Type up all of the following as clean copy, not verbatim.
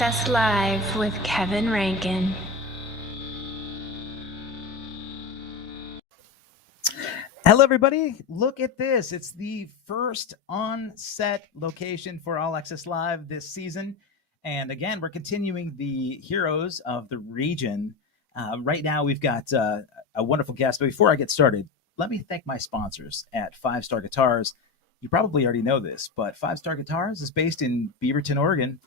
Access Live with Kevin Rankin. Hello, everybody. Look at this. It's the first on-set location for All Access Live this season. And again, we're continuing the heroes of the region. Right now, we've got a wonderful guest. But before I get started, let me thank my sponsors at 5 Star Guitars. You probably already know this, but 5 Star Guitars is based in Beaverton, Oregon.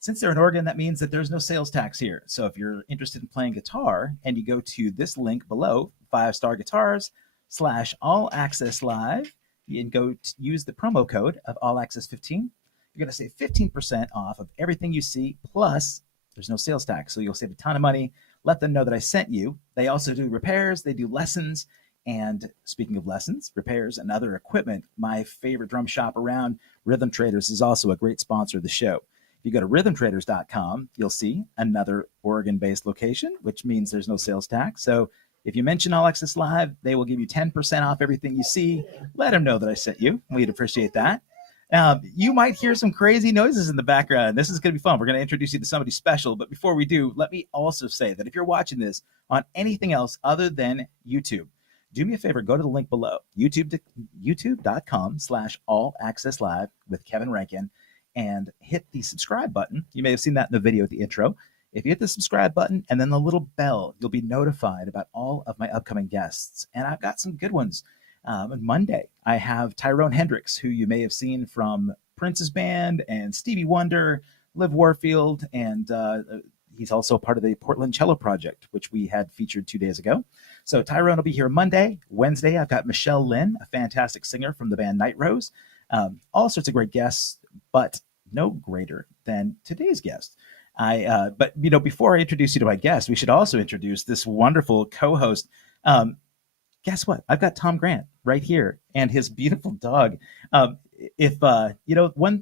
Since they're in Oregon, that means that there's no sales tax here. So if you're interested in playing guitar and you go to this link below, 5 Star Guitars /All Access Live, and go to use the promo code of All Access 15, you're going to save 15% off of everything you see. Plus, there's no sales tax, so you'll save a ton of money. Let them know that I sent you. They also do repairs. They do lessons. And speaking of lessons, repairs, and other equipment, my favorite drum shop around, Rhythm Traders, is also a great sponsor of the show. If you go to rhythmtraders.com, you'll see another Oregon-based location, which means there's no sales tax. So if you mention All Access Live, they will give you 10% off everything you see. Let them know that I sent you. We'd appreciate that. You might hear some crazy noises in the background. This is going to be fun. We're going to introduce you to somebody special. But before we do, let me also say that if you're watching this on anything else other than YouTube, do me a favor, go to the link below, youtube.com/All Access Live with Kevin Rankin, and hit the subscribe button. You may have seen that in the video at the intro. If you hit the subscribe button and then the little bell, you'll be notified about all of my upcoming guests. And I've got some good ones. On Monday, I have Tyrone Hendricks, who you may have seen from Prince's band and Stevie Wonder, Liv Warfield, and he's also part of the Portland Cello Project, which we had featured 2 days ago. So Tyrone will be here Monday. Wednesday, I've got Michelle Lynn, a fantastic singer from the band Night Rose. All sorts of great guests, but no greater than today's guest. But before I introduce you to my guest, we should also introduce this wonderful co-host. Guess what? I've got Tom Grant right here and his beautiful dog. One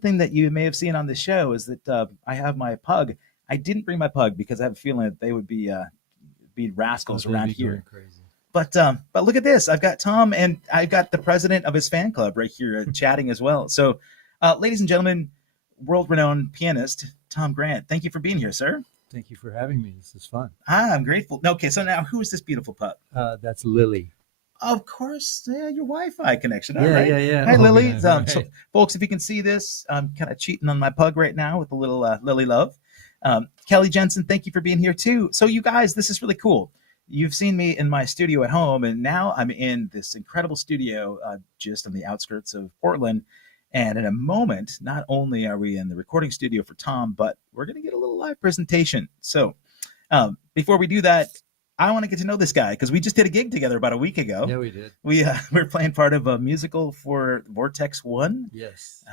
thing that you may have seen on the show is that I have my pug. I didn't bring my pug because I have a feeling that they would be rascals around here. Crazy. But look at this. I've got Tom, and I've got the president of his fan club right here chatting as well. So, ladies and gentlemen, world-renowned pianist Tom Grant, thank you for being here, sir. Thank you for having me. This is fun. I'm grateful. Okay, so now who is this beautiful pup? That's Lily. Of course, yeah, your Wi-Fi connection. All right. Yeah. Hi, Lily. Yeah, right. So, folks, if you can see this, I'm kind of cheating on my pug right now with a little Lily love. Kelly Jensen, thank you for being here too. So you guys, this is really cool. You've seen me in my studio at home, and now I'm in this incredible studio just on the outskirts of Portland. And in a moment, not only are we in the recording studio for Tom, but we're going to get a little live presentation. So before we do that, I want to get to know this guy because we just did a gig together about a week ago. Yeah, we did. We're playing part of a musical for Vortex 1. Yes.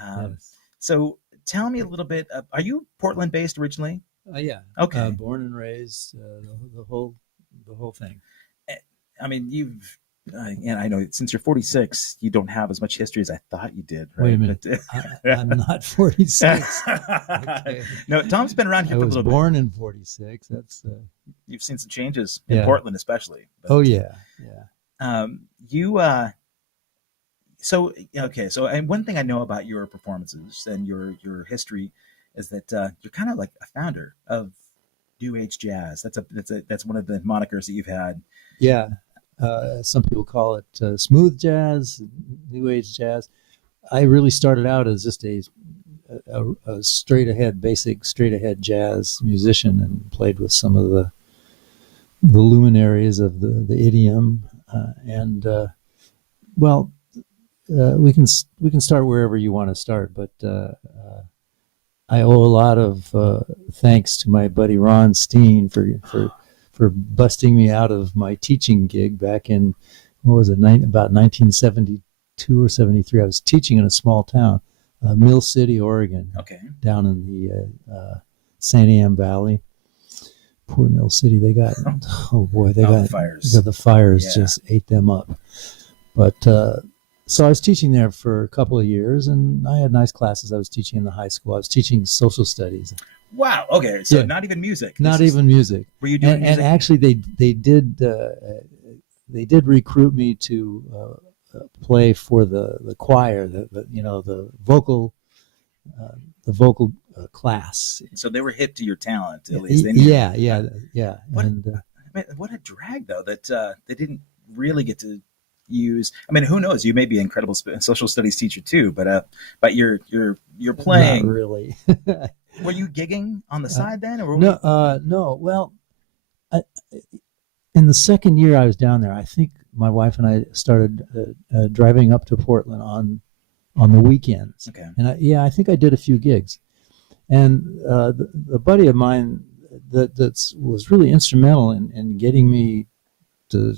So tell me a little bit. Are you Portland based originally? Yeah. Okay. Born and raised, the whole thing. I mean, and I know since you're 46, you don't have as much history as I thought you did. Right? Wait a minute. I'm not 46. Okay. No, Tom's been around here for a little bit. I was born in 46. That's. You've seen some changes in Portland, especially. But, oh yeah. So and one thing I know about your performances and your history is that you're kind of like a founder of New Age jazz. That's one of the monikers that you've had. Yeah. Some people call it smooth jazz, New Age jazz. I really started out as just a basic straight ahead jazz musician, and played with some of the luminaries of the idiom. We can start wherever you want to start, but I owe a lot of thanks to my buddy Ron Steen for busting me out of my teaching gig back in, about 1972 or 73. I was teaching in a small town, Mill City, Oregon, down in the St. Anne Valley. Poor Mill City. They got, the fires. The fires just ate them up. But so I was teaching there for a couple of years, and I had nice classes. I was teaching in the high school. I was teaching social studies. Wow. Okay. So not even music. Not even music. Were you doing music? And actually, they did recruit me to play for the choir, the vocal the vocal class. So they were hip to your talent, at least. Yeah. What, And I mean, what a drag, though, that they didn't really get to use. I mean, who knows? You may be an incredible social studies teacher too, but you're playing. not really. Were you gigging on the side then, or no? Well, in the second year I was down there, I think my wife and I started driving up to Portland on the weekends. Okay. And I think I did a few gigs. And the buddy of mine that was really instrumental in getting me to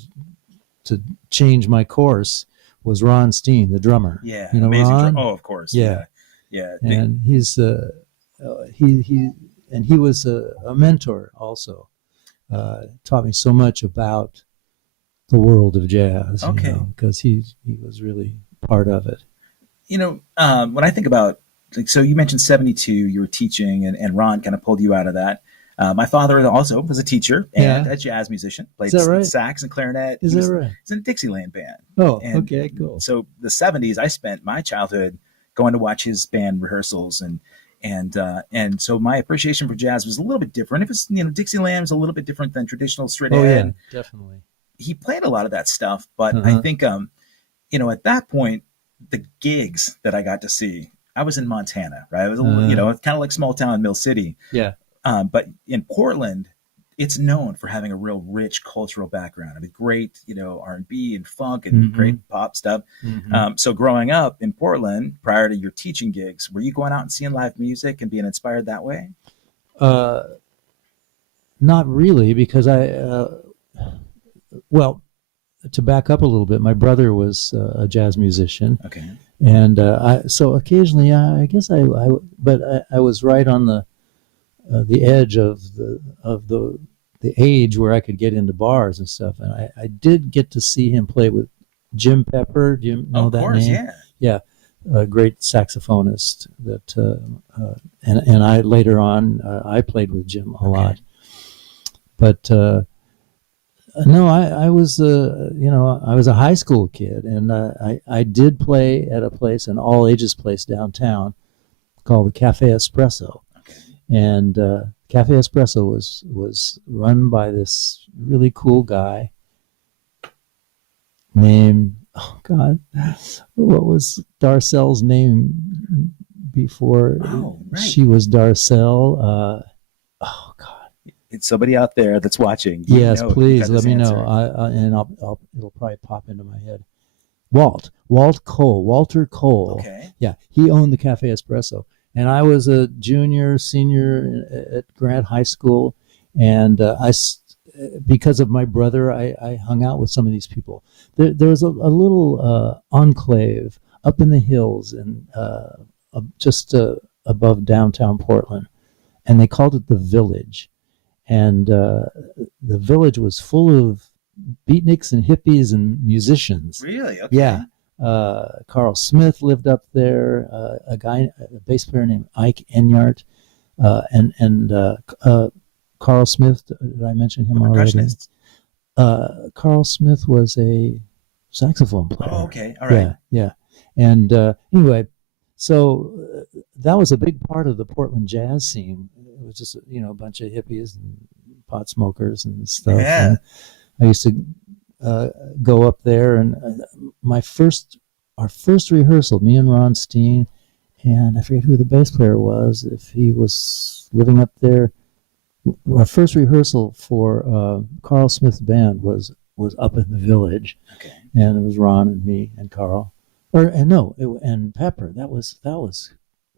change my course was Ron Steen, the drummer. Yeah, you know amazing. Ron? Oh, of course. Yeah. And he's he was a mentor also. Taught me so much about the world of jazz. Okay. Because he was really part of it. When I think about, like, so you mentioned 72, you were teaching, and Ron kind of pulled you out of that. My father also was a teacher and a jazz musician, played right? sax and clarinet. Is that right? He's in a Dixieland band. Oh, and okay, cool. So the 70s, I spent my childhood going to watch his band rehearsals, and so my appreciation for jazz was a little bit different. It was, Dixieland was a little bit different than traditional straight ahead. Yeah, definitely. He played a lot of that stuff, but I think, at that point, the gigs that I got to see, I was in Montana, right? It was, kind of like small town Mill City. Yeah. But in Portland, it's known for having a real rich cultural background. I mean, great, R&B and funk and great pop stuff. So growing up in Portland, prior to your teaching gigs, were you going out and seeing live music and being inspired that way? Not really, because to back up a little bit, my brother was a jazz musician. Okay. And so occasionally, I guess I was right on the edge of the age where I could get into bars and stuff. And I did get to see him play with Jim Pepper. Do you know that name? Yeah. Yeah, a great saxophonist that, and I later on I played with Jim a lot. But no, I was I was a high school kid, and I did play at a place, an all ages place downtown called the Cafe Espresso. And Cafe Espresso was run by this really cool guy named, what was Darcel's name before she was Darcel? It's somebody out there that's watching. Yes, please let me know. It'll probably pop into my head. Walter Cole. Okay. Yeah, he owned the Cafe Espresso. And I was a senior at Grant High School, and because of my brother, I hung out with some of these people. There was a little enclave up in the hills and just above downtown Portland, and they called it the Village. And the Village was full of beatniks and hippies and musicians. Really? Okay. Yeah. Carl Smith lived up there. A bass player named Ike Enyart, and Carl Smith. Did I mention him already? Carl Smith was a saxophone player. Oh, okay, all right. Yeah. And anyway, so that was a big part of the Portland jazz scene. It was just a bunch of hippies and pot smokers and stuff. Yeah. And I used to go up there, and our first rehearsal, me and Ron Steen, and I forget who the bass player was, if he was living up there. Our first rehearsal for Carl Smith's band was up in the Village. Okay. And it was Ron and me and Carl, and Pepper. That was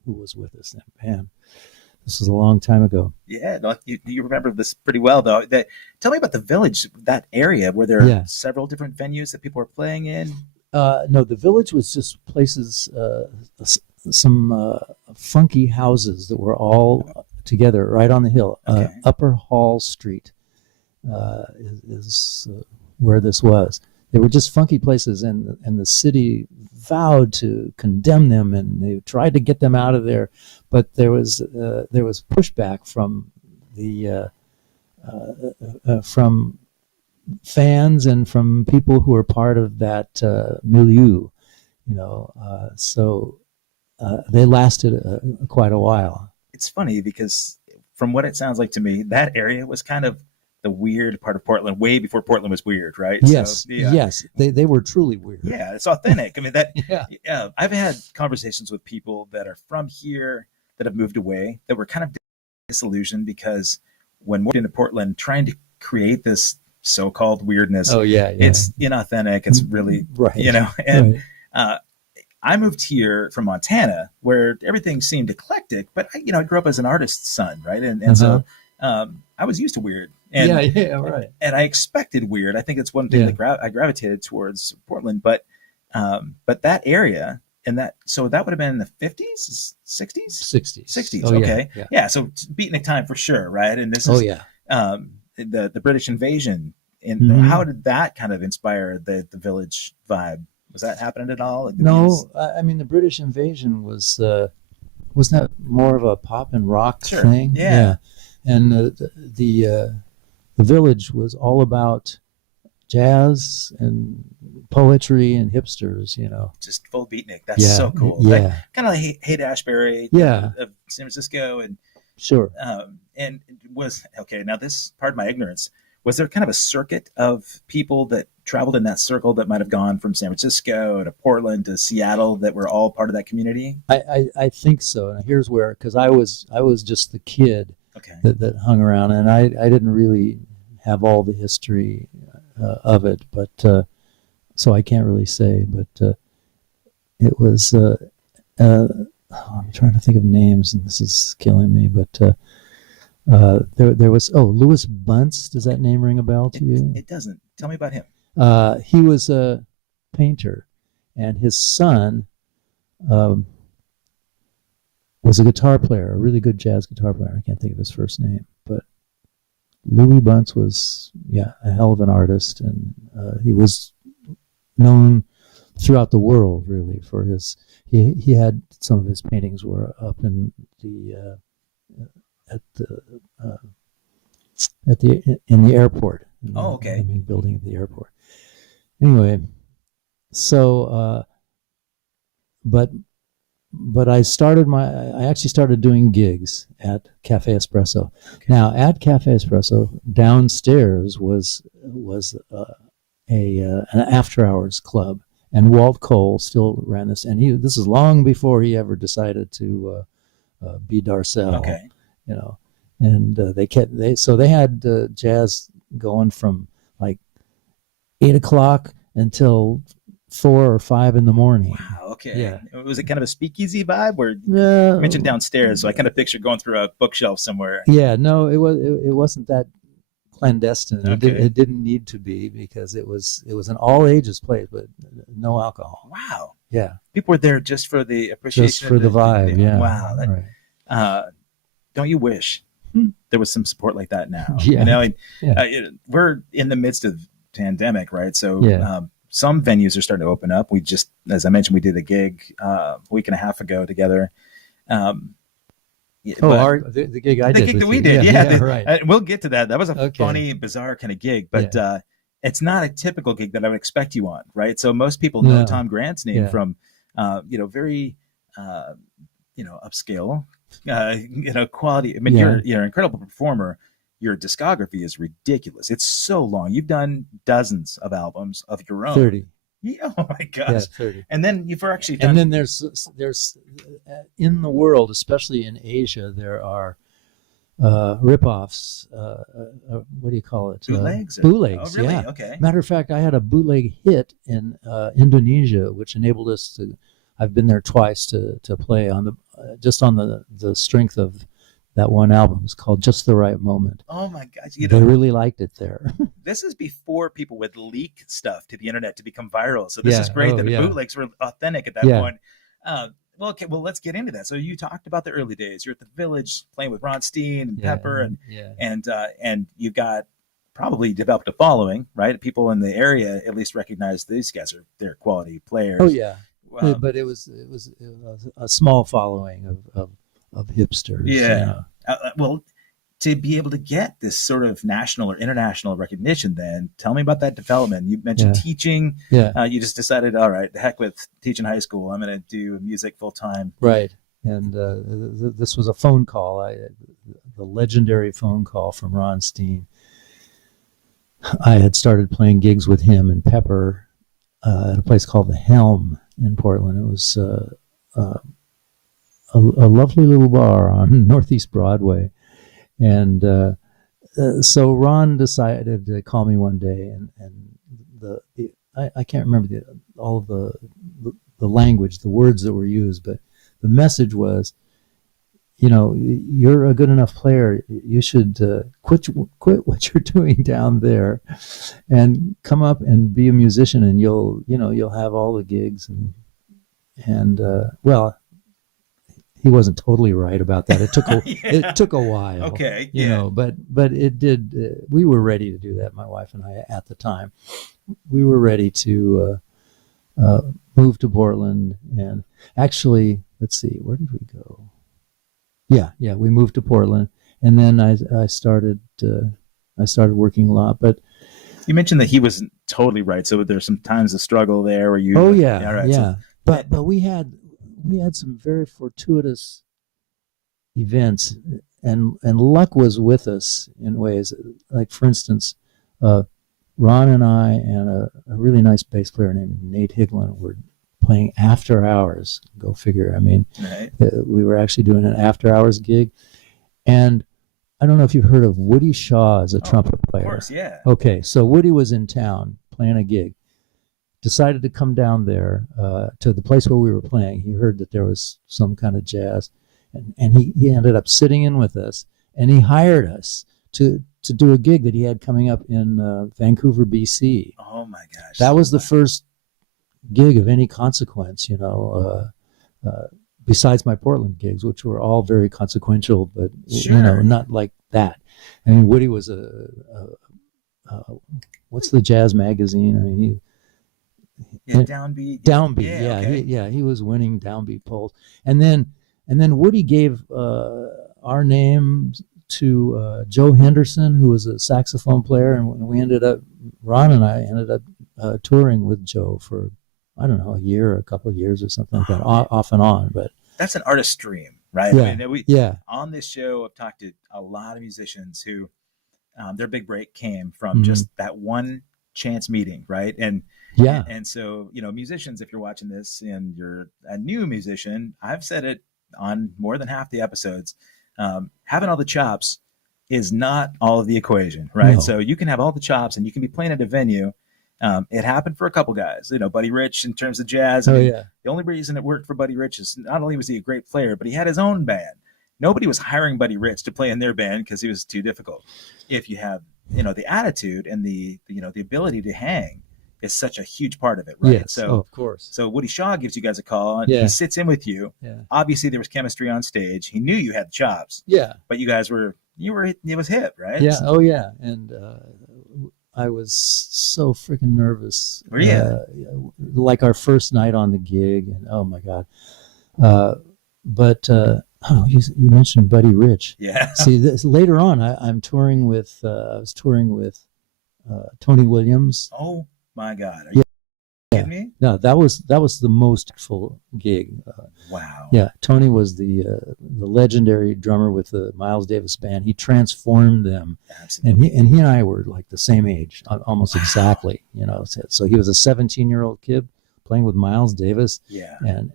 who was with us then. Man, this was a long time ago. Yeah, no, you remember this pretty well, though. Tell me about the Village, that area. Were there several different venues that people were playing in? No, the Village was just places, some funky houses that were all together right on the hill. Okay. Upper Hall Street is where this was. They were just funky places, and the city vowed to condemn them, and they tried to get them out of there. But there was pushback from the from fans and from people who were part of that milieu, so they lasted quite a while. It's funny because from what it sounds like to me, that area was kind of the weird part of Portland, way before Portland was weird, right? Yes, So, yeah. yes, they were truly weird. Yeah, it's authentic. I mean, that. Yeah. I've had conversations with people that are from here that have moved away that were kind of disillusioned because when moved into Portland, trying to create this so-called weirdness, Oh yeah, yeah. it's inauthentic. It's really, right. And Right. I moved here from Montana, where everything seemed eclectic. But I grew up as an artist's son, right? And so I was used to weird. And, yeah, right. And I expected weird. I think it's one thing Yeah. that I gravitated towards Portland. But that area and that would have been in the 50s, 60s, 60s. Oh, okay. Yeah. So beatnik time for sure, right? And this is the British invasion. And how did that kind of inspire the village vibe? Was that happening at all? Like No, I mean the British invasion wasn't that more of a pop and rock Sure. thing? Yeah. And the village was all about jazz and poetry and hipsters, just full beatnik. That's so cool. Yeah. Like, kind of like Haight-Ashbury Yeah. of San Francisco. And Sure. and was okay. Now this, pardon my ignorance, was there kind of a circuit of people that traveled in that circle that might have gone from San Francisco to Portland to Seattle that were all part of that community? I think so. And here's where, because I was just the kid Okay. that hung around, and I didn't really have all the history of it, but so I can't really say. But it was. I'm trying to think of names, and this is killing me. But there was Louis Bunce. Does that name ring a bell to you? It doesn't. Tell me about him. He was a painter, and his son was a guitar player, a really good jazz guitar player. I can't think of his first name, but Louis Bunce was, a hell of an artist, and he was known throughout the world really for his. He had some of his paintings were up in the in the airport. Oh, okay. The main building of the airport. Anyway, so but I actually started doing gigs at Cafe Espresso. Okay. Now at Cafe Espresso downstairs was an after hours club, and Walt Cole still ran this, and this is long before he ever decided to be Darcel. Okay. And they had jazz going from like 8 o'clock until 4 or 5 in the morning. Wow. Okay. Yeah. Was it kind of a speakeasy vibe, where you mentioned downstairs? So I kind of picture going through a bookshelf somewhere. Yeah. No, it wasn't that clandestine. Okay. It didn't need to be, because it was an all ages place, but no alcohol. Wow. Yeah. People were there just for the appreciation. Just for the vibe. Yeah. Wow. Right. Don't you wish there was some support like that now? Yeah. We're in the midst of pandemic, right? So Yeah. Some venues are starting to open up. We just, as I mentioned, we did a gig a week and a half ago together. The gig I did. The gig that we you. did, Right. We'll get to that. That was a Okay. funny, bizarre kind of gig, but it's not a typical gig that I would expect you on, right? So most people know No. Tom Grant's name Yeah. from, very, upscale, quality. I mean, Yeah. you're an incredible performer. Your discography is ridiculous. It's so long. You've done dozens of albums of your own. 30. Yeah, oh my gosh. Yeah, 30. And then you've actually done. And then there's in the world, especially in Asia, there are rip-offs. What do you call it? Bootlegs? Bootlegs. Oh, really? Yeah. Okay. Matter of fact, I had a bootleg hit in Indonesia, which enabled us to. I've been there twice to play on the strength of that one album. It's called Just the Right Moment. Oh my gosh. They really liked it there. This is before people would leak stuff to the internet to become viral. So this is great that the bootlegs were authentic at that point. Well, let's get into that. So you talked about the early days. You're at the Village playing with Ron Steen and Pepper, and you've got probably developed a following, right? People in the area at least recognize these guys they're quality players. Oh yeah. But it was a small following of hipsters. Yeah. Well, to be able to get this sort of national or international recognition then? Tell me about that development. You mentioned teaching. Yeah. You just decided, all right, the heck with teaching high school. I'm going to do music full time. Right. And this was a phone call, the legendary phone call from Ron Steen. I had started playing gigs with him and Pepper at a place called The Helm in Portland. It was a lovely little bar on Northeast Broadway. And so Ron decided to call me one day, and I can't remember all of the language, the words that were used, but the message was, you're a good enough player. You should quit what you're doing down there, and come up and be a musician, and you'll have all the gigs. And well, he wasn't totally right about that. It took it took a while. Okay, but it did. We were ready to do that. My wife and I, at the time, we were ready to move to Portland. And actually, let's see, where did we go? Yeah, we moved to Portland, and then I started working a lot. But you mentioned that he wasn't totally right, so there's some times of struggle there where you. Oh yeah, right, yeah. So, but we had some very fortuitous events, and luck was with us in ways. Like, for instance, Ron and I and a really nice bass player named Nate Higlin were playing after hours. Go figure. I mean, right. We were actually doing an after hours gig, and I don't know if you've heard of Woody Shaw as a trumpet player. Of course, yeah. Okay, so Woody was in town playing a gig. Decided to come down there to the place where we were playing. He heard that there was some kind of jazz, and he ended up sitting in with us, and he hired us to do a gig that he had coming up in Vancouver, BC. Oh my gosh! That was the first gig of any consequence, besides my Portland gigs, which were all very consequential, but sure. Not like that. I mean, Woody was what's the jazz magazine? I mean, Downbeat. Downbeat, yeah. He was winning Downbeat polls, and then Woody gave our name to Joe Henderson, who was a saxophone player, and Ron and I ended up touring with Joe for, I don't know, a year or a couple of years or something like that, off and on. But that's an artist dream, right? Yeah, I mean, on this show, I've talked to a lot of musicians who their big break came from just that one chance meeting, right? And so, musicians, if you're watching this and you're a new musician, I've said it on more than half the episodes, having all the chops is not all of the equation, right? No. So you can have all the chops and you can be playing at a venue. It happened for a couple guys, Buddy Rich in terms of jazz. The only reason it worked for Buddy Rich is not only was he a great player, but he had his own band. Nobody was hiring Buddy Rich to play in their band because he was too difficult. If you have, the attitude and the ability to hang is such a huge part of it, right? Yes, so of course. So Woody Shaw gives you guys a call, and he sits in with you. Yeah. Obviously, there was chemistry on stage. He knew you had the chops. Yeah. But you guys were, it was hip, right? Yeah. Oh, yeah. And I was so freaking nervous. Were you? Like our first night on the gig, and oh my God. But you mentioned Buddy Rich. Yeah. See, later on, I'm touring with. I was touring with Tony Williams. Oh my God! Are you kidding me? No, that was the most full gig. Wow. Yeah, Tony was the legendary drummer with the Miles Davis band. He transformed them. Absolutely. And he and I were like the same age, almost exactly. So he was a 17-year-old kid playing with Miles Davis. Yeah. And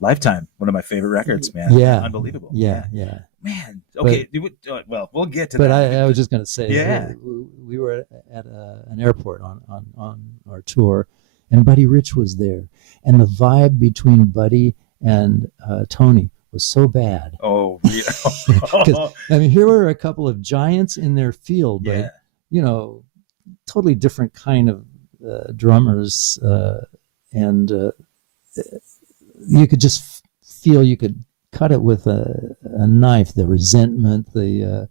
Lifetime, one of my favorite records, man. Yeah. Unbelievable. Yeah. Man. Okay. Well, we'll get to but that. But I was just going to say, yeah. we were at an airport on our tour, and Buddy Rich was there. And the vibe between Buddy and Tony was so bad. Oh, yeah. I mean, here were a couple of giants in their field, but, totally different kind of drummers. And you could just feel you could cut it with a knife, the resentment, the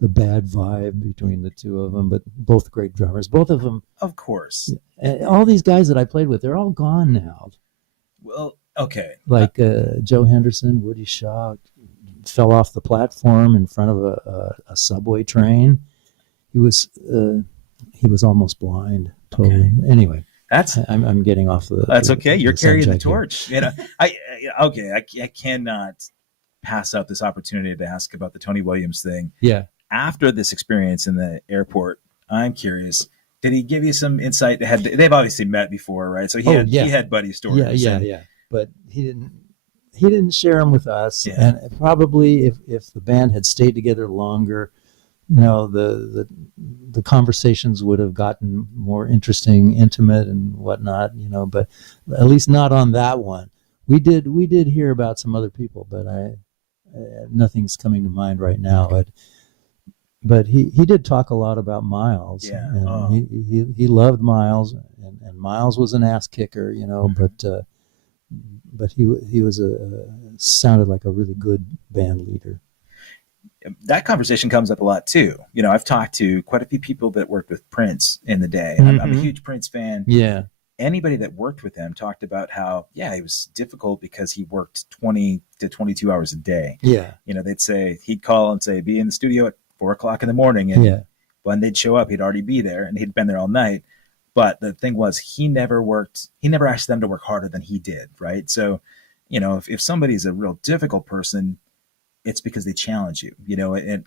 bad vibe between the two of them, but both great drummers, both of them. Of course. And all these guys that I played with, they're all gone now. Well, okay. Like Joe Henderson, Woody Shaw, fell off the platform in front of a subway train. He was almost blind, totally. Okay. Anyway, That's I'm getting off the. that's okay. You're carrying the subject here. torch. I cannot pass up this opportunity to ask about the Tony Williams thing. Yeah. After this experience in the airport, I'm curious. Did he give you some insight? They've obviously met before, right? So he had buddy stories. Yeah. But he didn't share them with us. Yeah. And probably if the band had stayed together longer, the conversations would have gotten more interesting, intimate, and whatnot. But at least not on that one. We did hear about some other people, but nothing's coming to mind right now. But he did talk a lot about Miles. Yeah. And he loved Miles, and Miles was an ass kicker, but he was sounded like a really good band leader. That conversation comes up a lot too. I've talked to quite a few people that worked with Prince in the day. I'm a huge Prince fan. Yeah. Anybody that worked with him talked about how, it was difficult because he worked 20 to 22 hours a day. Yeah. They'd say, he'd call and say, be in the studio at 4:00 in the morning. And when they'd show up, he'd already be there and he'd been there all night. But the thing was, he never asked them to work harder than he did. Right. So, if somebody's a real difficult person, it's because they challenge you, and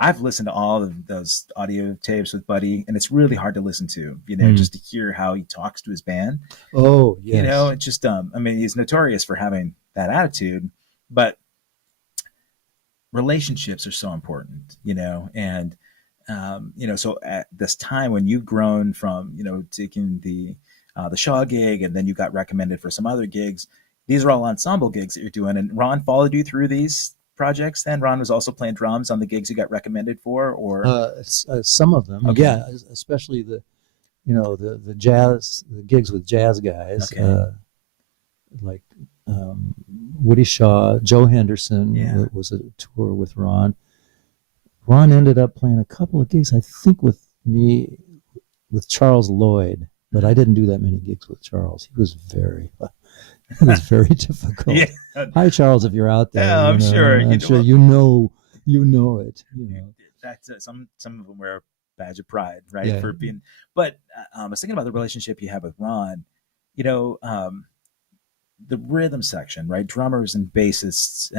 I've listened to all of those audio tapes with Buddy, and it's really hard to listen to, just to hear how he talks to his band. Oh, yes. It's just, he's notorious for having that attitude, but relationships are so important, and, so at this time when you've grown from, taking the Shaw gig, and then you got recommended for some other gigs, these are all ensemble gigs that you're doing. And Ron followed you through these projects then? Ron was also playing drums on the gigs you got recommended for, or some of them. Okay. Yeah, especially the jazz, the gigs with jazz guys. Okay. Like Woody Shaw, Joe Henderson. Yeah. Was a tour with Ron. Ron ended up playing a couple of gigs, I think, with me, with Charles Lloyd, but I didn't do that many gigs with Charles. He was very difficult. Yeah. Hi, Charles, if you're out there. Yeah, I'm sure. I'm sure you know it. That's some of them wear a badge of pride, right? Yeah. For being. But I was thinking about the relationship you have with Ron. The rhythm section, right? Drummers and bassists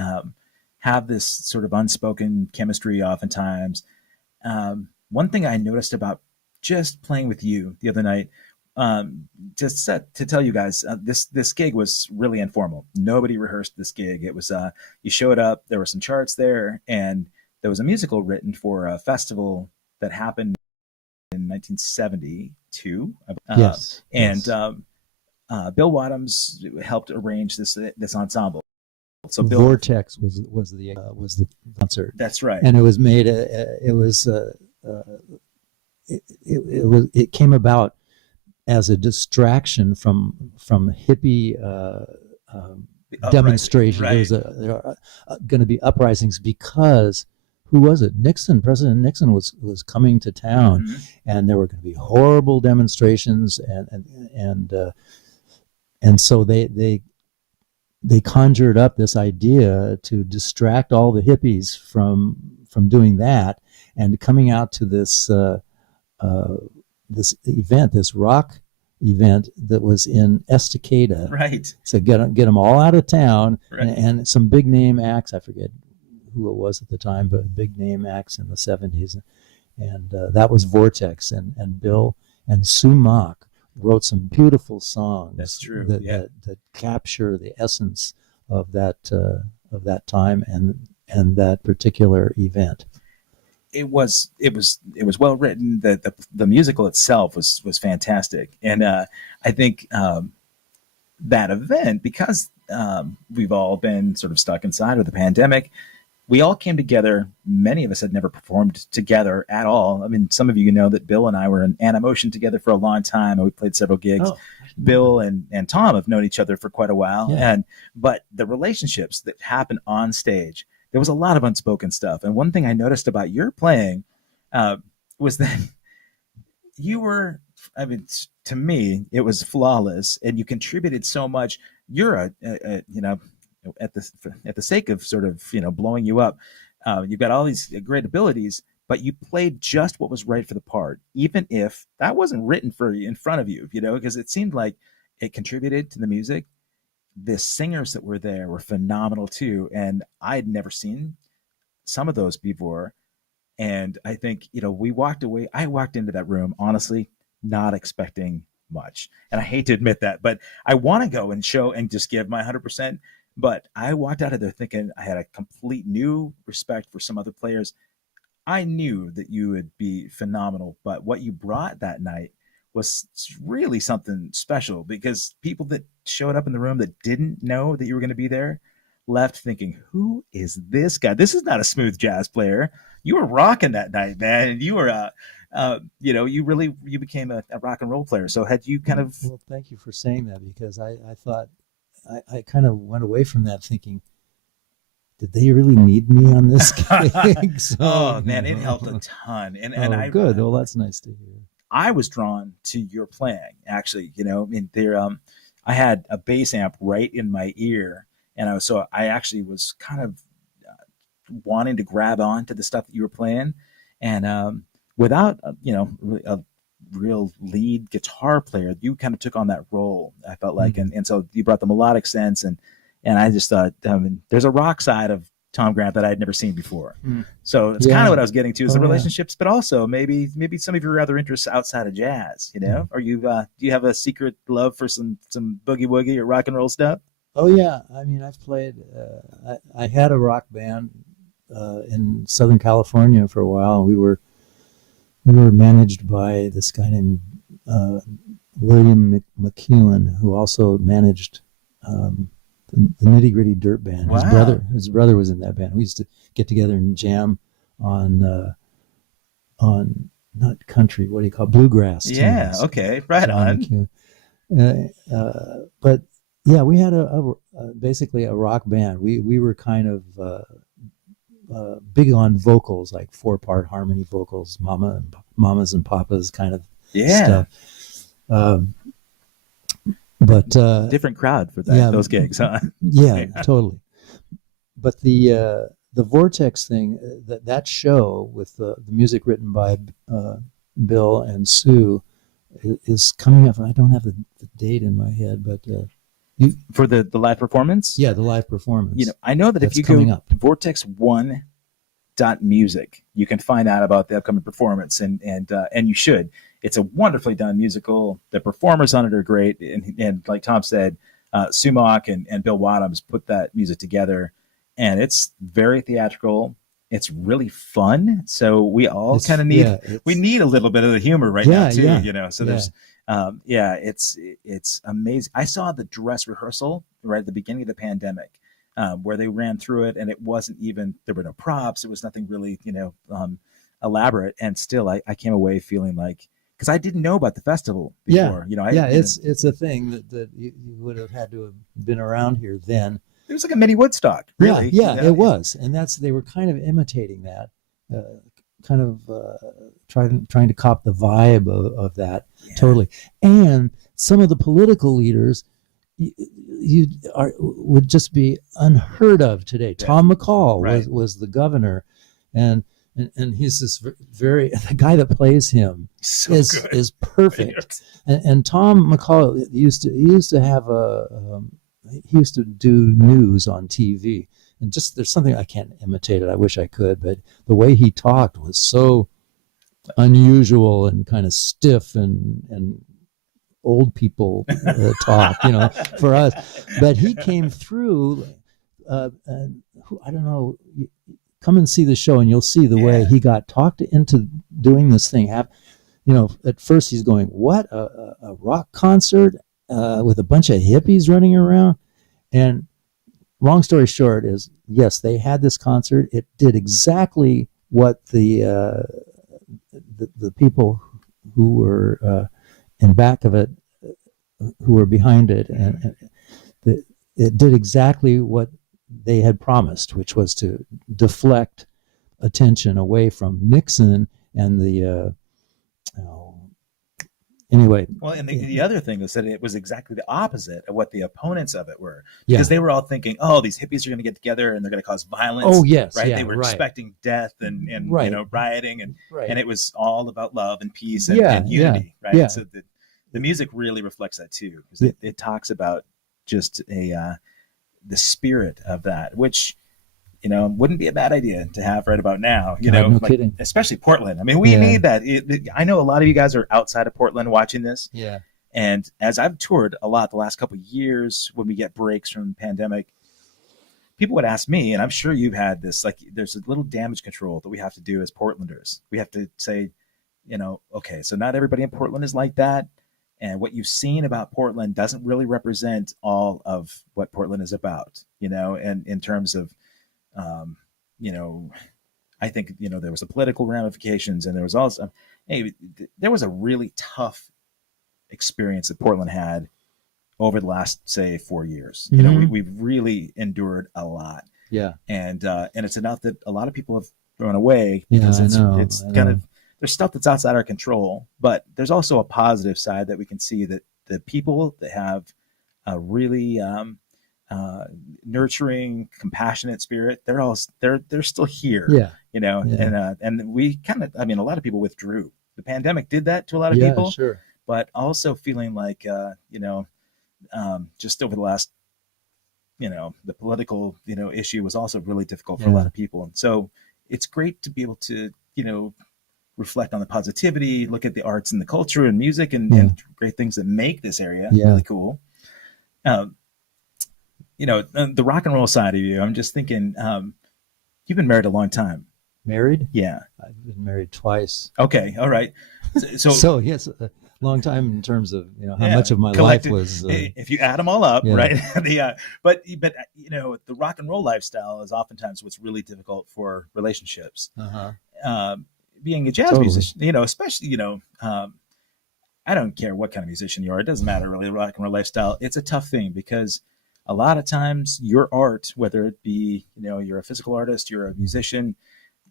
have this sort of unspoken chemistry oftentimes. One thing I noticed about just playing with you the other night, just to tell you guys, this gig was really informal. Nobody rehearsed this gig. It was you showed up, there were some charts there, and there was a musical written for a festival that happened in 1972. Yes. And Bill Wadhams helped arrange this ensemble. So Bill, Vortex was the concert. That's right. And it was made. It came about as a distraction from hippie demonstrations. Right. There are going to be uprisings because who was it? President Nixon was coming to town, Mm-hmm. and there were going to be horrible demonstrations, and so they conjured up this idea to distract all the hippies from doing that and coming out to this event, this rock event that was in Estacada. Right. So get them all out of town, Right. and some big name acts. I forget who it was at the time, but big name acts in the 70s. And that was Vortex, and Bill and Sue Mock wrote some beautiful songs. That's true. That capture the essence of that time and that particular event. It was well written. The musical itself was fantastic, and I think that event, because we've all been sort of stuck inside with the pandemic, we all came together. Many of us had never performed together at all. I mean, some of you know that Bill and I were in Animotion together for a long time, and we played several gigs. Oh. Bill and Tom have known each other for quite a while, Yeah. but the relationships that happen on stage, there was a lot of unspoken stuff. And one thing I noticed about your playing was that you were, to me, it was flawless, and you contributed so much. You're a at the sake of sort of blowing you up, you've got all these great abilities, but you played just what was right for the part, even if that wasn't written for you in front of you, because it seemed like it contributed to the music. The singers that were there were phenomenal too, and I'd never seen some of those before. And I think, we walked away. I walked into that room, honestly, not expecting much. And I hate to admit that, but I want to go and show and just give my 100%. But I walked out of there thinking I had a complete new respect for some other players. I knew that you would be phenomenal, but what you brought that night was really something special, because people that showed up in the room that didn't know that you were going to be there left thinking, who is this guy? This is not a smooth jazz player. You were rocking that night, man. And you were, you became a rock and roll player. So had you kind of... Well, thank you for saying that, because I thought, I kind of went away from that thinking, did they really need me on this gig? So, oh man, it helped a ton. And I good. Well, that's nice to hear. I was drawn to your playing, actually. I had a bass amp right in my ear, and I actually was kind of wanting to grab on to the stuff that you were playing, and without a real lead guitar player, you kind of took on that role, I felt like, and so you brought the melodic sense, and I just thought, there's a rock side of Tom Grant that I had never seen before. So it's kind of what I was getting to, is the relationships, but also maybe some of your other interests outside of jazz, or do you have a secret love for some boogie woogie or rock and roll stuff? Oh yeah, I mean, I've played. I had a rock band in Southern California for a while. We were managed by this guy named William McEwen, who also managed the Nitty Gritty Dirt Band. Wow. His brother was in that band. We used to get together and jam on not country, what do you call it? Bluegrass. Yeah. tunes. Okay. Right on. But yeah, we had basically a rock band. We were kind of big on vocals, like 4-part harmony vocals, mamas and papas kind of stuff. But different crowd for that, those gigs, huh? Yeah, totally. But the Vortex thing, that show with the music written by Bill and Sue is coming up. I don't have the date in my head, but for the live performance. Yeah, the live performance. I know that if you go to vortex1.music, you can find out about the upcoming performance, and you should. It's a wonderfully done musical. The performers on it are great, and like Tom said, Sumac and Bill Wadhams put that music together, and it's very theatrical. It's really fun. So we all kind of need we need a little bit of the humor right now too. So there's it's amazing. I saw the dress rehearsal right at the beginning of the pandemic, where they ran through it, and it wasn't even, there were no props. It was nothing really elaborate, and still I came away feeling like, because I didn't know about the festival before. It's a thing that you would have had to have been around here then. It was like a mini Woodstock, really. It was, and they were kind of imitating that, trying to cop the vibe of that totally. And some of the political leaders would just be unheard of today. Tom McCall was the governor, and he's this the guy that plays him is perfect. And Tom McCall used to have he used to do news on TV, and just there's something, I can't imitate it. I wish I could, but the way he talked was so unusual and kind of stiff and old people talk, for us. But he came through, and I don't know. Come and see the show, and you'll see the way he got talked into doing this thing. At first he's going, "What, a rock concert with a bunch of hippies running around?" And long story short is, yes, they had this concert. It did exactly what the people who were in back of it, who were behind it, and it did exactly what they had promised, which was to deflect attention away from Nixon and the anyway. Well, and the other thing was that it was exactly the opposite of what the opponents of it were, Yeah. because they were all thinking, oh, these hippies are going to get together and they're going to cause violence. Oh, yes. Right. Yeah, They were right. expecting death and Right. you know, rioting, and Right. and it was all about love and peace and, Yeah, and unity. yeah, Right. yeah. So the music really reflects that too, because Yeah. it talks about just the spirit of that, which, you know, wouldn't be a bad idea to have right about now, you God, know, no like, kidding. especially Portland. I mean, we Yeah. need that. I know a lot of you guys are outside of Portland watching this. Yeah. And as I've toured a lot the last couple of years, when we get breaks from the pandemic, people would ask me, and I'm sure you've had this, like, there's a little damage control that we have to do as Portlanders. We have to say, you know, okay, so not everybody in Portland is like that. And what you've seen about Portland doesn't really represent all of what Portland is about, you know, and in terms of, you know, I think, you know, there was a political ramifications, and there was also, hey, there was a really tough experience that Portland had over the last, say, 4 years. You know, we've really endured a lot. Yeah. And it's enough that a lot of people have thrown away, Yeah, because I know. it's kind of, there's stuff that's outside our control, but there's also a positive side that we can see, that the people that have a really nurturing, compassionate spirit, they're still here. Yeah. You know, Yeah. and we kind of, I mean, a lot of people withdrew. The pandemic did that to a lot of Yeah, people, sure. but also feeling like, you know, just over the last, you know, the political, you know, issue was also really difficult for a lot of people. And so it's great to be able to, you know, reflect on the positivity, look at the arts and the culture and music and great things that make this area really cool. You know, the rock and roll side of you, I'm just thinking, you've been married a long time. Married? Yeah. I've been married twice. Okay. All right. So yes, a long time in terms of, you know, how much of my collected, life was. If you add them all up, right? But you know, the rock and roll lifestyle is oftentimes what's really difficult for relationships. Being a jazz musician, you know, especially, you know, I don't care what kind of musician you are. It doesn't matter really, rock and roll lifestyle. It's a tough thing, because a lot of times your art, whether it be, you know, you're a physical artist, you're a musician,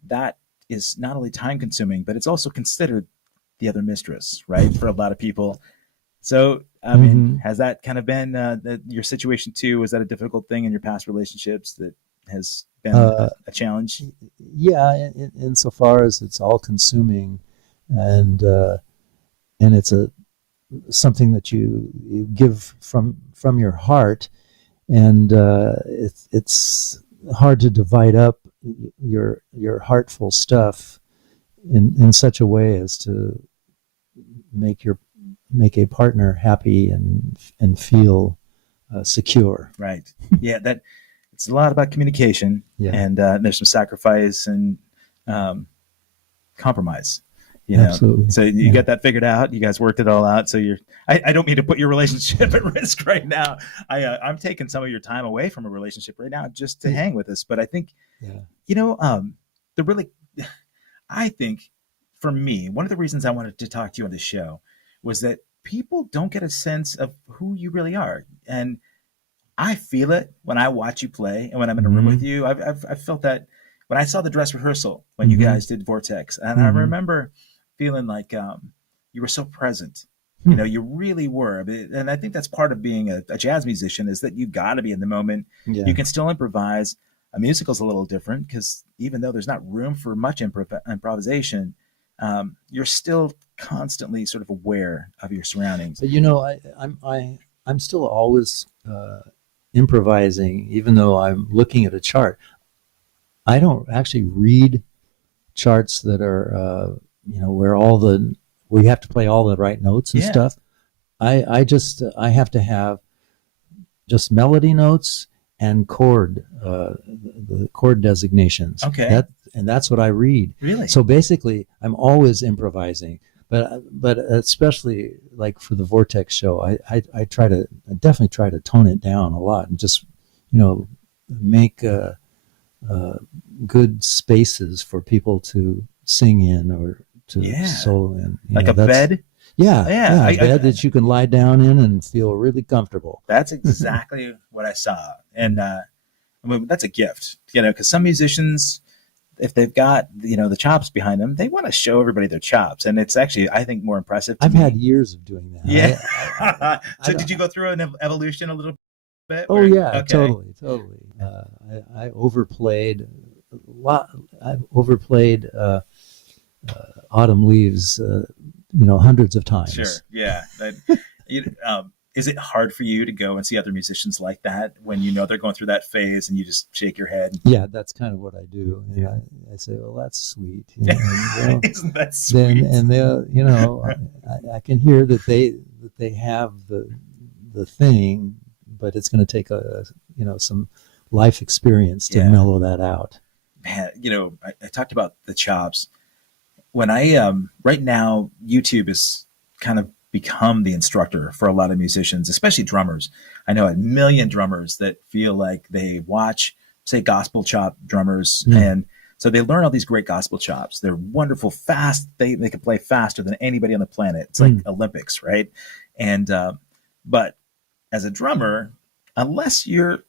that is not only time consuming, but it's also considered the other mistress, right? For a lot of people. So, I mean, has that kind of been your situation too? Was that a difficult thing in your past relationships that has been a challenge? Yeah, insofar as it's all consuming, and it's something that you give from your heart, and it's hard to divide up your heartful stuff in such a way as to make a partner happy and feel secure. Right. Yeah, that it's a lot about communication, and there's some sacrifice and compromise. You know? Absolutely. So you got that figured out. You guys worked it all out. So I don't mean to put your relationship at risk right now. I'm taking some of your time away from a relationship right now just to hang with us. But I think, you know, I think for me, one of the reasons I wanted to talk to you on this show was that people don't get a sense of who you really are. And I feel it when I watch you play and when I'm in a room with you. I've felt that when I saw the dress rehearsal when you guys did Vortex. And I remember feeling like you were so present. You know, you really were. And I think that's part of being a jazz musician, is that you got to be in the moment. You can still improvise. A musical's a little different, because even though there's not room for much improvisation, you're still constantly sort of aware of your surroundings. But, you know, I'm still always improvising, even though I'm looking at a chart. I don't actually read charts that are, you know, where we have to play all the right notes and stuff. I have to have just melody notes and the chord designations. Okay. And that's what I read. Really? So basically, I'm always improvising. But especially like for the Vortex show, I definitely try to tone it down a lot and just, you know, make good spaces for people to sing in or to solo in. Like a bed? Yeah, a bed that you can lie down in and feel really comfortable. That's exactly what I saw. And I mean, that's a gift, you know, because some musicians, if they've got the chops behind them, they want to show everybody their chops, and it's actually, I think, more impressive. I've had years of doing that. Yeah. So did you go through an evolution a little bit? Oh yeah, Okay. totally. I overplayed a lot. I've overplayed Autumn Leaves, hundreds of times. Sure. Yeah. Is it hard for you to go and see other musicians like that when they're going through that phase and you just shake your head? Yeah, that's kind of what I do. And Yeah. I say, well, that's sweet. Isn't that sweet? And they'll, I can hear that they have the thing, but it's going to take some life experience to mellow that out. Man, I talked about the chops. When right now, YouTube is kind of become the instructor for a lot of musicians, especially drummers. I know a million drummers that feel like they watch, say, gospel chop drummers, and so they learn all these great gospel chops. They're wonderful, fast. They can play faster than anybody on the planet. It's like Olympics, right? And but as a drummer, unless you're,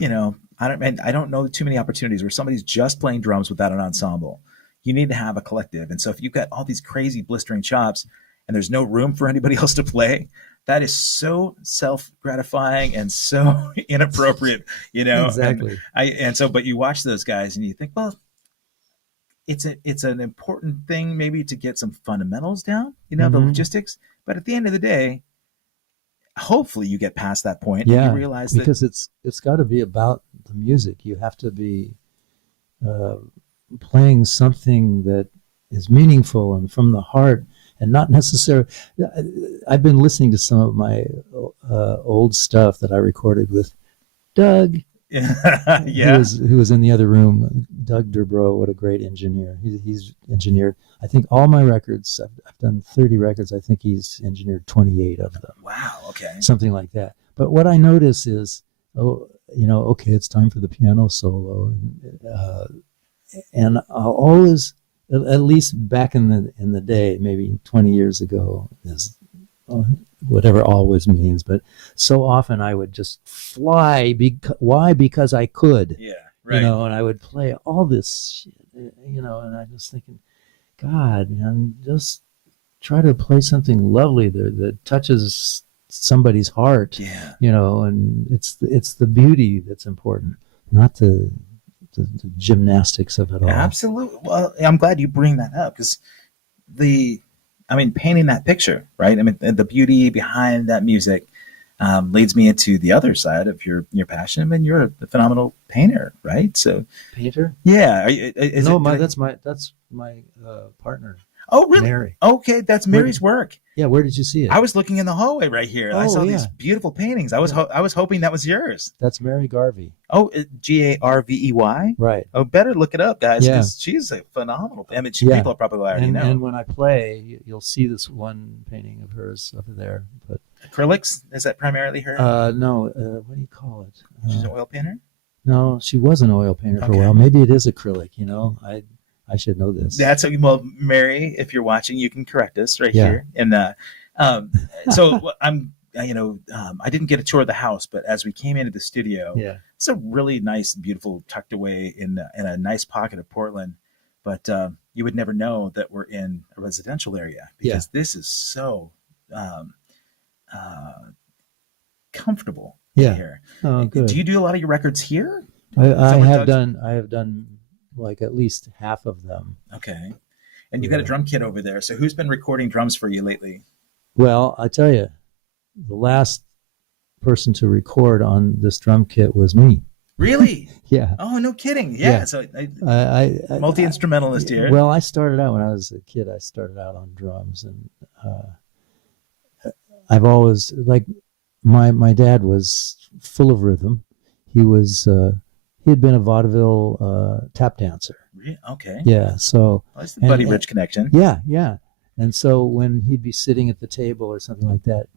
I don't know too many opportunities where somebody's just playing drums without an ensemble. You need to have a collective. And so if you've got all these crazy blistering chops and there's no room for anybody else to play, that is so self-gratifying and so inappropriate, Exactly. But you watch those guys and you think, well, it's an important thing maybe to get some fundamentals down, the logistics. But at the end of the day, hopefully you get past that point and you realize that because it's got to be about the music. You have to be playing something that is meaningful and from the heart, and not necessarily. I've been listening to some of my old stuff that I recorded with Doug. Yeah. Who was in the other room. Doug Durbrow, what a great engineer. He's engineered, I think, all my records. I've done 30 records. I think he's engineered 28 of them. Wow. Okay. Something like that. But what I notice is, okay, it's time for the piano solo. And I'll always, at least back in the day, maybe 20 years ago, is whatever always means, but so often I would just fly. Why? Because I could. Yeah, right. And I would play all this shit, and I was thinking, God, man, just try to play something lovely that touches somebody's heart. Yeah. And it's the beauty that's important, not the gymnastics of it all. Absolutely. Well, I'm glad you bring that up, because painting that picture, right? The beauty behind that music leads me into the other side of your passion. You're a phenomenal painter, right? So painter? Yeah. That's my partner. Oh, really? Mary. Okay, that's Mary's work. Yeah, where did you see it? I was looking in the hallway right here. I saw these beautiful paintings. I was hoping that was yours. That's Mary Garvey. Oh, Garvey. Right. Oh, better look it up, guys, Yeah. because she's a phenomenal. People are probably already know. And when I play, you'll see this one painting of hers over there. But acrylics, is that primarily her? No. What do you call it? She's an oil painter. No, she was an oil painter for a while. Maybe it is acrylic. I should know this. Mary, if you're watching, you can correct us right here. And so I didn't get a tour of the house, but as we came into the studio, it's a really nice, beautiful, tucked away in a nice pocket of Portland. But you would never know that we're in a residential area, because this is so comfortable here. Oh, good. Do you do a lot of your records here? I have done like at least half of them. Okay. And you've got a drum kit over there. So who's been recording drums for you lately? Well, I tell you, the last person to record on this drum kit was me. Really? Yeah. Oh, no kidding. Yeah. So I multi-instrumentalist here. Well, I started out when I was a kid. I started out on drums, and I've always, like, my dad was full of rhythm. He had been a vaudeville tap dancer. Okay. Yeah. So that's the Buddy Rich connection. Yeah. And so when he'd be sitting at the table or something like that,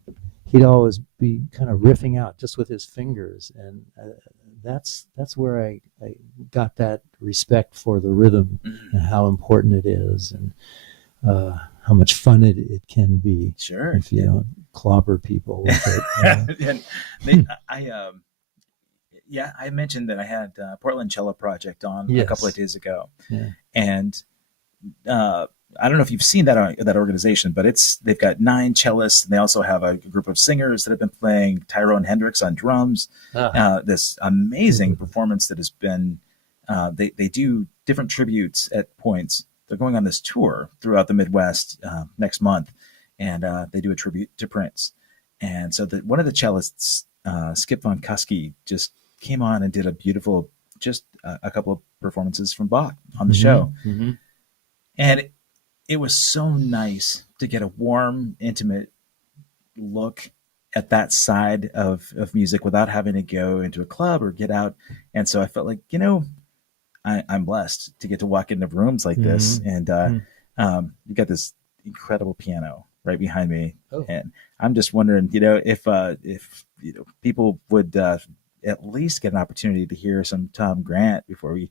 he'd always be kind of riffing out just with his fingers, and that's where I got that respect for the rhythm and how important it is, and how much fun it can be. Sure. If you don't clobber people with it. Yeah, I mentioned that I had Portland Cello Project on a Yes. couple of days ago, Yeah. and I don't know if you've seen that organization, but they've got 9 cellists, and they also have a group of singers that have been playing Tyrone Hendricks on drums. This amazing performance that has been. They do different tributes at points. They're going on this tour throughout the Midwest next month, and they do a tribute to Prince. And so one of the cellists, Skip Von Kuski, just came on and did a beautiful, just a couple of performances from Bach on the show. Mm-hmm. And it was so nice to get a warm, intimate look at that side of music without having to go into a club or get out. And so I felt like, I'm blessed to get to walk into rooms like this. And you got this incredible piano right behind me. Oh. And I'm just wondering, if people would at least get an opportunity to hear some Tom Grant before we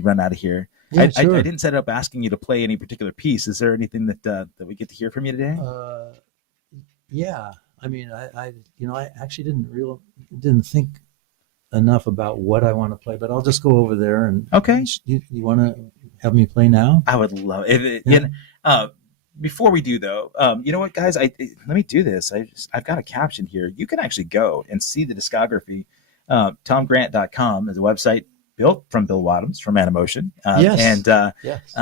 run out of here. Yeah, sure. I didn't set up asking you to play any particular piece. Is there anything that we get to hear from you today? Yeah. I mean, I actually didn't think enough about what I want to play, but I'll just go over there and. Okay. You want to have me play now? I would love it. Yeah. Before we do though, you know what, guys? Let me do this. I've got a caption here. You can actually go and see the discography. TomGrant.com is a website built from Bill Wadhams from Animotion. Yes. And Yes.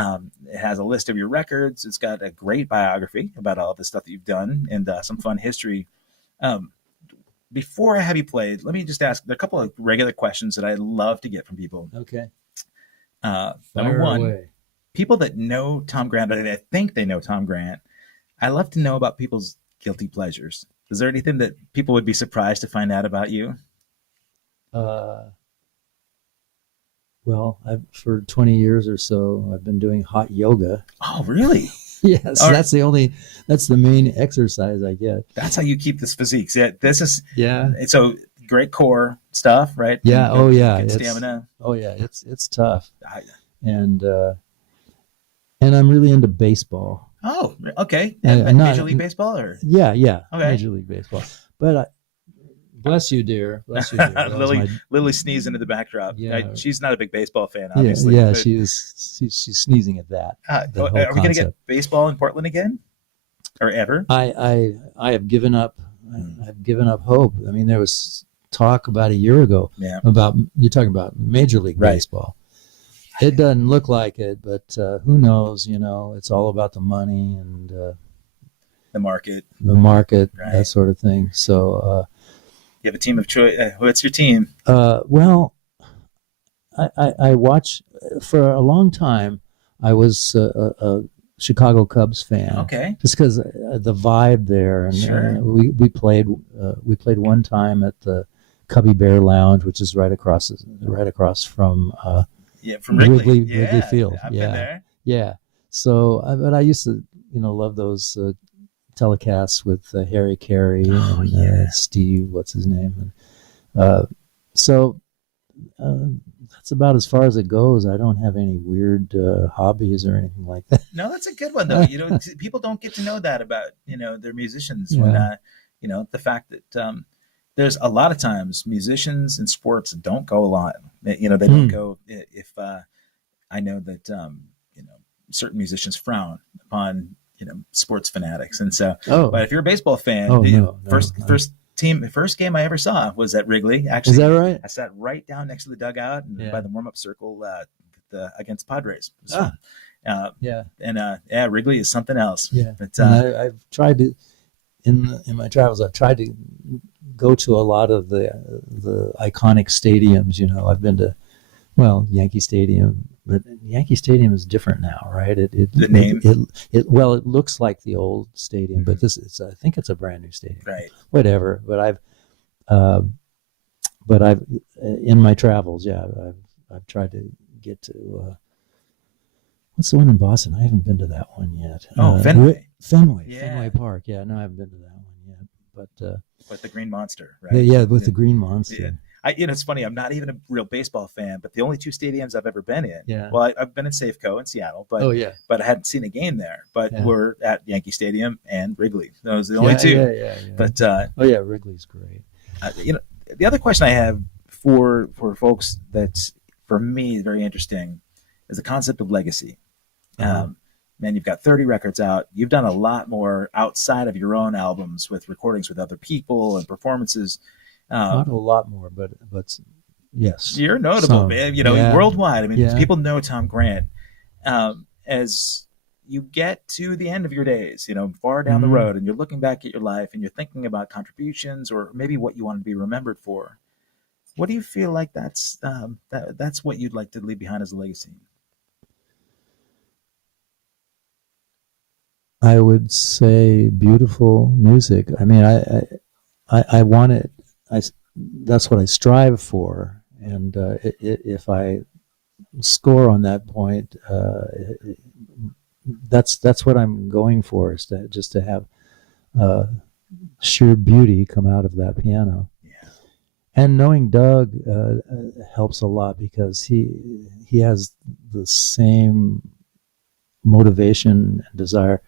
it has a list of your records. It's got a great biography about all the stuff that you've done and some fun history. Before I have you play, let me just ask a couple of regular questions that I love to get from people. Okay. Number one, away. People that know Tom Grant, I think they know Tom Grant. I love to know about people's guilty pleasures. Is there anything that people would be surprised to find out about you? Well, for 20 years or so, I've been doing hot yoga. Oh, really? Yes, that's the main exercise I get. That's how you keep this physique. See, this is So great core stuff, right? Yeah. Good stamina. Oh yeah, it's tough. And I'm really into baseball. Oh, okay. Major League Baseball, or yeah, okay. Major League Baseball. But bless you, dear. Bless you, dear. Lily sneezed into the backdrop. Yeah. She's not a big baseball fan, obviously. Yeah, she's sneezing at that. Are we going to get baseball in Portland again, or ever? I have given up. I've given up hope. I mean, there was talk about a year ago about you're talking about Major League Baseball. It doesn't look like it, but who knows? It's all about the money and the market, that sort of thing. So. You have a team of choice. What's your team? Well, I watch for a long time. I was a Chicago Cubs fan. Okay. Just because the vibe there, and we played one time at the Cubby Bear Lounge, which is right across from from Wrigley. Wrigley Field. I've been there. Yeah. So, but I used to love those. Telecasts with Harry Carey and Steve, what's his name? So that's about as far as it goes. I don't have any weird hobbies or anything like that. No, that's a good one though. People don't get to know that about their musicians. When the fact that there's a lot of times musicians in sports don't go a lot. They don't go if I know that certain musicians frown upon sports fanatics. And so, but if you're a baseball fan, first game I ever saw was at Wrigley. Actually, is that right? I sat right down next to the dugout and by the warm-up circle against Padres. Wrigley is something else. Yeah, but I've tried to in my travels. I've tried to go to a lot of the iconic stadiums. I've been to Yankee Stadium. But Yankee Stadium is different now, right? The name? It looks like the old stadium, but I think it's a brand new stadium. Right. Whatever. But I've in my travels, I've tried to get to what's the one in Boston? I haven't been to that one yet. Fenway. Fenway Park. Yeah, no, I haven't been to that one yet. But with the Green Monster, right? Yeah, with the Green Monster. Yeah. It's funny. I'm not even a real baseball fan, but the only 2 stadiums I've ever been in. Yeah. Well, I've been in Safeco in Seattle, but but I hadn't seen a game there. But we're at Yankee Stadium and Wrigley. Those are the only 2. Yeah. But Wrigley's great. The other question I have for folks that's, for me, very interesting is the concept of legacy. Man, you've got 30 records out. You've done a lot more outside of your own albums with recordings with other people and performances. Not a lot more, but yes, you're notable, some. man. Yeah. Worldwide. I mean, Yeah. people know Tom Grant. As you get to the end of your days, far down the Mhm. road, and you're looking back at your life and you're thinking about contributions or maybe what you want to be remembered for, what do you feel like that's what you'd like to leave behind as a legacy? I would say beautiful music. I mean, I want it. That's what I strive for, and if I score on that point, that's what I'm going for, is to have sheer beauty come out of that piano. Yeah. And knowing Doug helps a lot, because he has the same motivation and desire,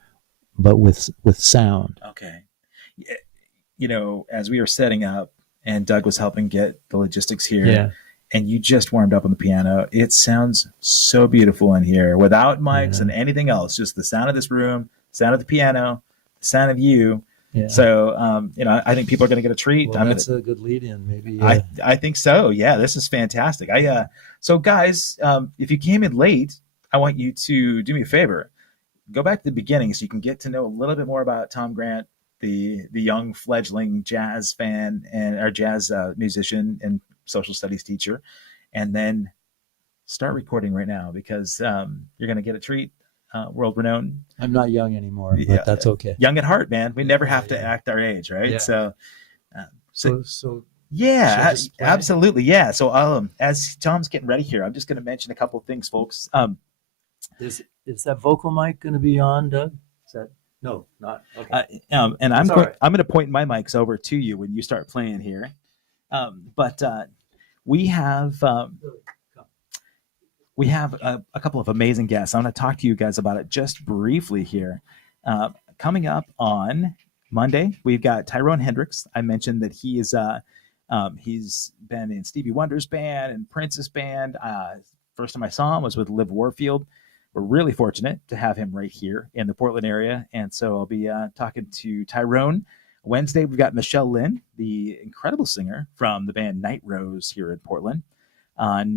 but with sound. Okay. As we were setting up and Doug was helping get the logistics here, Yeah. and you just warmed up on the piano, it sounds so beautiful in here without mics Yeah. and anything else, just the sound of this room, sound of the piano, the sound of you. Yeah. So, I think people are going to get a treat. Well, that's a good lead-in, maybe. I think so. Yeah, this is fantastic. So guys, if you came in late, I want you to do me a favor. Go back to the beginning so you can get to know a little bit more about Tom Grant, the young fledgling jazz fan and our jazz musician and social studies teacher, and then start recording right now, because you're going to get a treat. World renowned. I'm not young anymore, but that's okay. Young at heart, man. We never have to act our age, right? Yeah. So yeah, absolutely, yeah. So as Tom's getting ready here, I'm just going to mention a couple of things, folks. Is that vocal mic going to be on, Doug? Is that no, not okay. And I'm going to point my mics over to you when you start playing here. But we have a couple of amazing guests. I'm going to talk to you guys about it just briefly here. Coming up on Monday, we've got Tyrone Hendricks. I mentioned that he is he's been in Stevie Wonder's band and Prince's band. First time I saw him was with Liv Warfield. We're really fortunate to have him right here in the Portland area, and so I'll be talking to Tyrone. Wednesday, we've got Michelle Lynn, the incredible singer from the band Night Rose here in Portland. On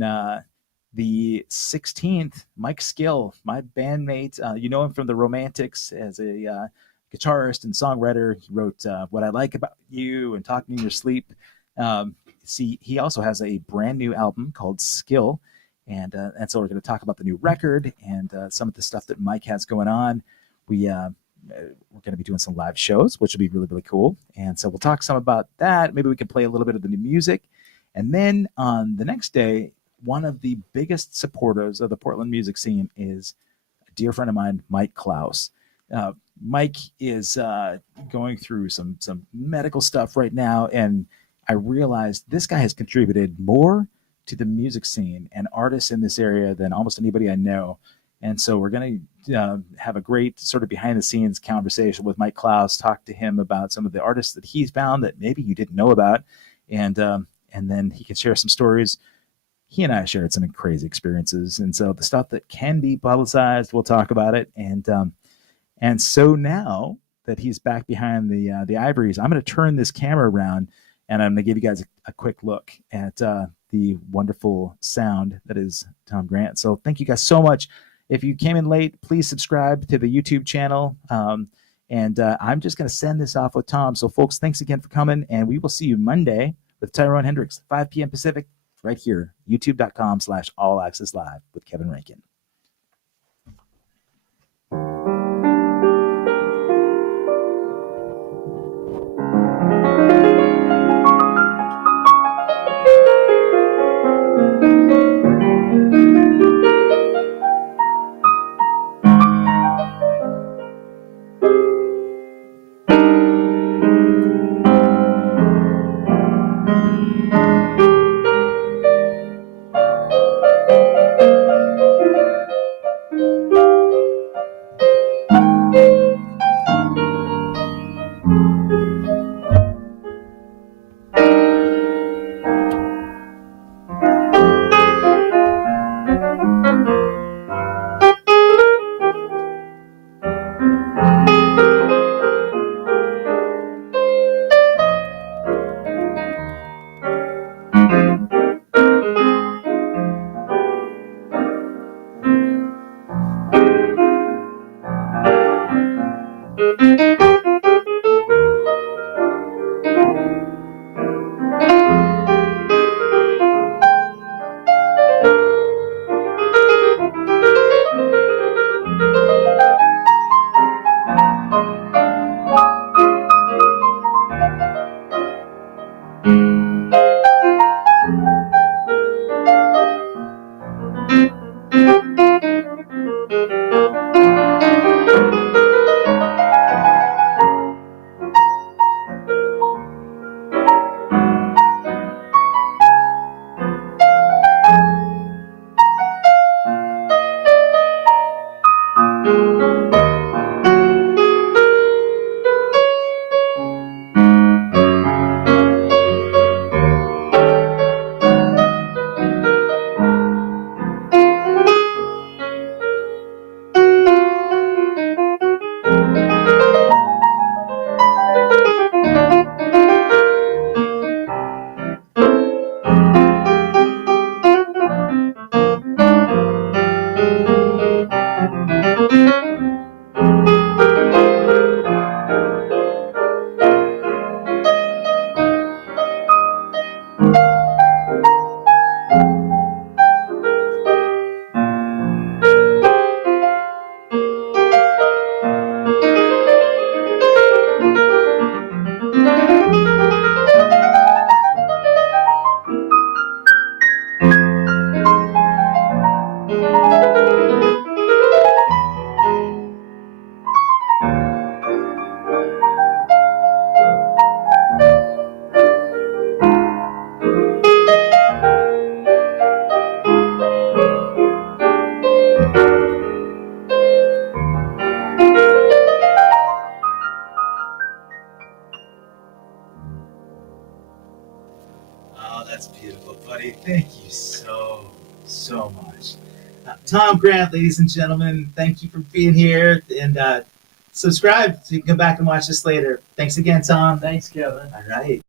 the 16th, Mike Skill, my bandmate, you know him from the Romantics as a guitarist and songwriter. He wrote What I Like About You and Talking in Your Sleep. He also has a brand new album called Skill. And so we're going to talk about the new record and some of the stuff that Mike has going on. We're going to be doing some live shows, which will be really, really cool. And so we'll talk some about that. Maybe we can play a little bit of the new music. And then on the next day, one of the biggest supporters of the Portland music scene is a dear friend of mine, Mike Klaus. Mike is going through some medical stuff right now, and I realized this guy has contributed more to the music scene and artists in this area than almost anybody I know. And so we're going to have a great sort of behind the scenes conversation with Mike Klaus, talk to him about some of the artists that he's found that maybe you didn't know about. And then he can share some stories. He and I shared some crazy experiences. And so the stuff that can be publicized, we'll talk about it. And so now that he's back behind the ivories, I'm going to turn this camera around and I'm going to give you guys a quick look at the wonderful sound that is Tom Grant. So thank you guys so much. If you came in late, please subscribe to the YouTube channel. And I'm just going to send this off with Tom. So folks, thanks again for coming. And we will see you Monday with Tyrone Hendricks, 5 p.m. Pacific, right here, youtube.com/allaccesslive with Kevin Rankin. Oh, that's beautiful, buddy. Thank you so much. Tom Grant, ladies and gentlemen, thank you for being here. And subscribe so you can come back and watch this later. Thanks again, Tom. Thanks, Kevin. All right.